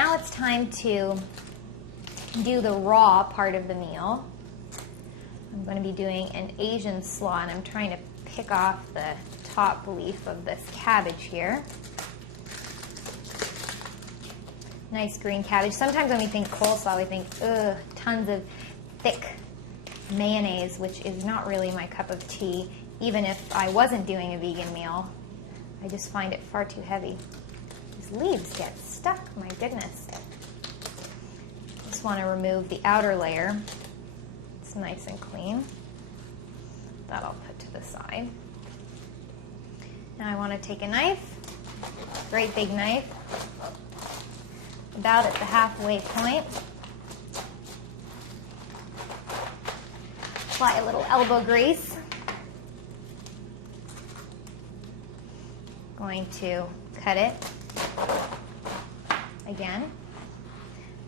now it's time to do the raw part of the meal. I'm going to be doing an Asian slaw, and I'm trying to pick off the top leaf of this cabbage here. Nice green cabbage. Sometimes when we think coleslaw, we think, ugh, tons of thick mayonnaise, which is not really my cup of tea. Even if I wasn't doing a vegan meal, I just find it far too heavy. These leaves get stuck, my goodness. Just want to remove the outer layer. It's nice and clean. That I'll put to the side. Now I want to take a knife, great big knife, about at the halfway point. Apply a little elbow grease. Going to cut it again.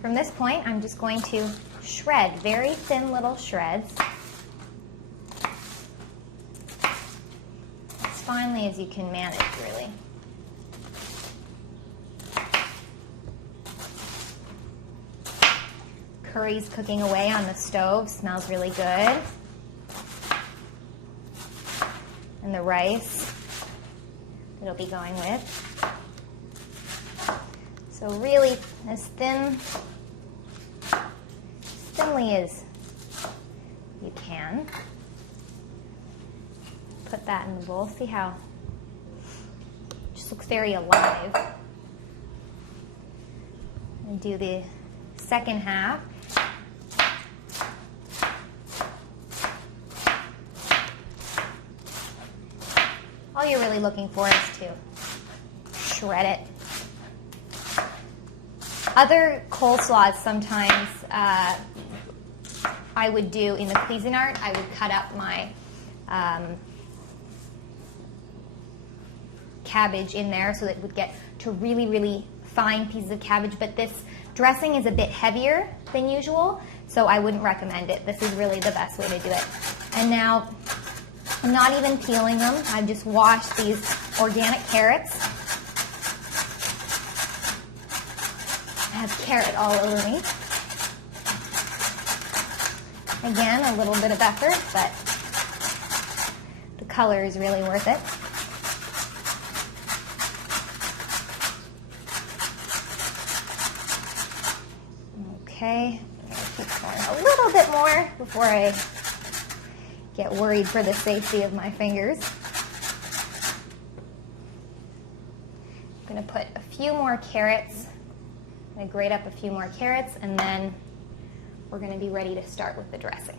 From this point, I'm just going to shred, very thin little shreds. As finely as you can manage, really. Curry's cooking away on the stove, smells really good. And the rice it'll be going with. So really as thinly as you can. Put that in the bowl. See how it just looks very alive. And do the second half. All you're really looking for is to shred it. Other coleslaws sometimes I would do in the Cuisinart, I would cut up my cabbage in there so that it would get to really, really fine pieces of cabbage, but this dressing is a bit heavier than usual, so I wouldn't recommend it. This is really the best way to do it. And now, I'm not even peeling them. I've just washed these organic carrots. I have carrot all over me. Again, a little bit of effort, but the color is really worth it. Okay, I'm going to keep going a little bit more before I get worried for the safety of my fingers. I'm going to put a few more carrots. I'm going to grate up a few more carrots, and then we're going to be ready to start with the dressing.